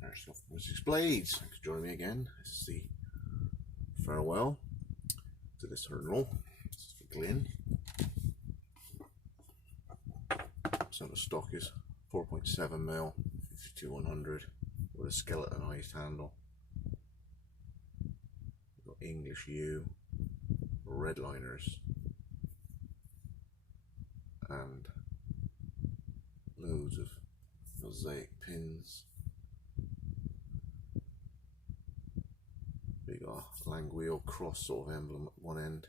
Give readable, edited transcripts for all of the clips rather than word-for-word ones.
There's Wessex Blades. Thanks for joining me again. This is the farewell to this hurdle. This is for Glyn. So the stock is 4.7mm, 52-100 with a skeletonized handle. We've got English Yew, red liners, and loads of mosaic pins. Big Langioule cross sort of emblem at one end.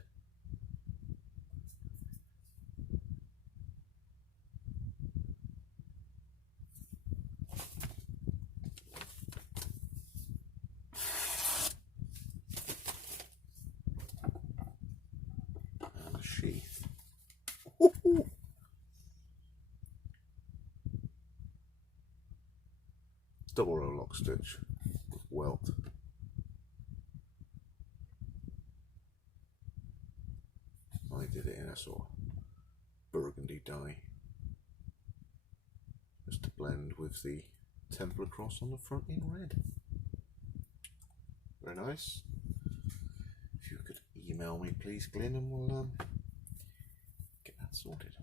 And the sheath. Double row lock stitch with welt. I did it in a sort of burgundy dye, just to blend with the Templar cross on the front in red. Very nice. If you could email me please, Glyn, and we'll get that sorted.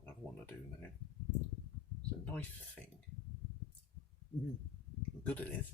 What I want to do now is a knife thing. Good at it.